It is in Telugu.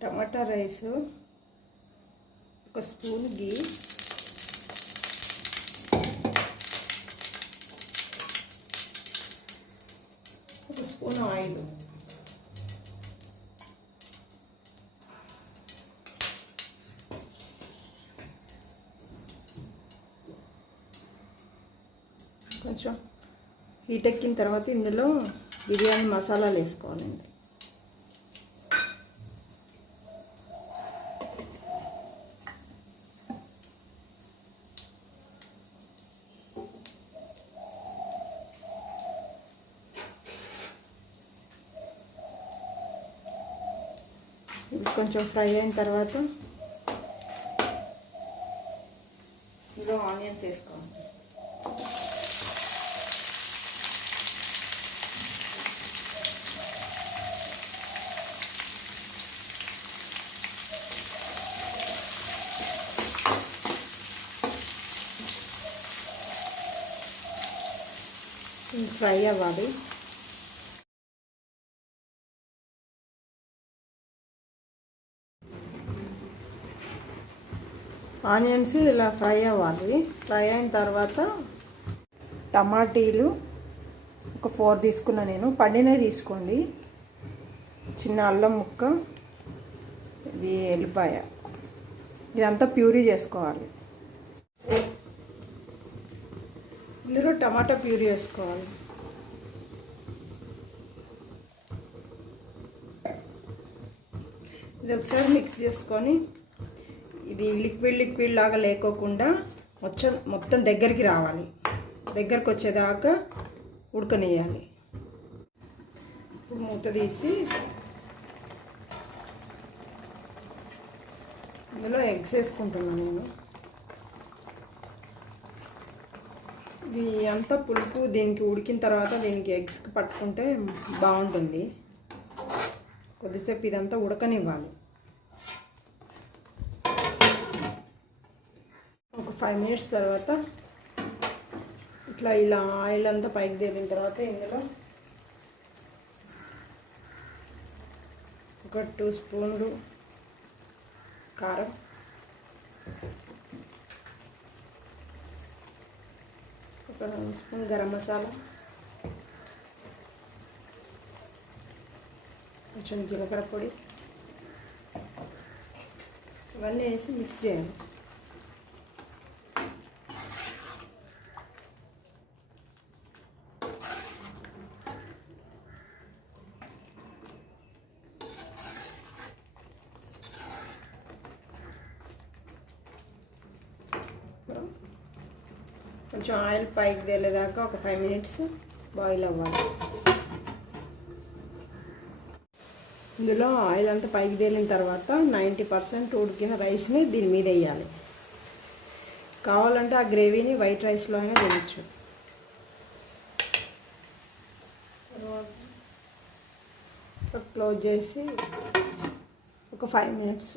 టమాటా రైస్, ఒక స్పూన్ గీ, ఒక స్పూన్ ఆయిల్, కొంచెం హీట్ ఎక్కిన తర్వాత ఇందులో బిర్యానీ మసాలాలు వేసుకోవాలండి. ఇది కొంచెం ఫ్రై అయిన తర్వాత ఇందులో ఆనియన్స్ వేసుకోవాలి. ఫ్రై అవ్వాలి. ఆనియన్స్ ఇలా ఫ్రై అవ్వాలి. ఫ్రై అయిన తర్వాత టమాటీలు ఒక 4 తీసుకున్నా నేను, పండినవి తీసుకోండి. చిన్న అల్లం ముక్క, ఇది ఎల్లిపాయ, ఇదంతా ప్యూరీ చేసుకోవాలి. ఇందులో టమాటా ప్యూరీ వేసుకోవాలి. ఇది ఒకసారి మిక్స్ చేసుకొని, ఇది లిక్విడ్ లాగా లేకోకుండా మొత్తం దగ్గరికి రావాలి. దగ్గరికి వచ్చేదాకా ఉడకనియాలి. ఇప్పుడు మూత తీసి ఇందులో ఎగ్స్ వేసుకుంటున్నాను నేను. ఇది అంతా పులుపు దీనికి ఉడికిన తర్వాత దీనికి ఎగ్స్కి పట్టుకుంటే బాగుంటుంది. కొద్దిసేపు ఇదంతా ఉడకనివ్వాలి. ఒక 5 మినిట్స్ తర్వాత ఇలా ఆయిల్ అంతా పైకి తేలిన తర్వాత ఇందులో ఒక 2 స్పూన్లు కారం, ఒక 1 స్పూన్ గరం మసాలా, కొంచెం జీలకర్ర పొడి, ఇవన్నీ వేసి మిక్స్ చేయాలి. కొంచెం ఆయిల్ పైకి తేలేదాకా ఒక 5 మినిట్స్ బాయిల్ అవ్వాలి. ఇందులో ఆయిల్ అంతా పైకి తేలిన తర్వాత 90% ఉడికిన రైస్ని దీని మీద వేయాలి. కావాలంటే ఆ గ్రేవీని వైట్ రైస్లో అయినా తినచ్చు. క్లోజ్ చేసి ఒక 5 మినిట్స్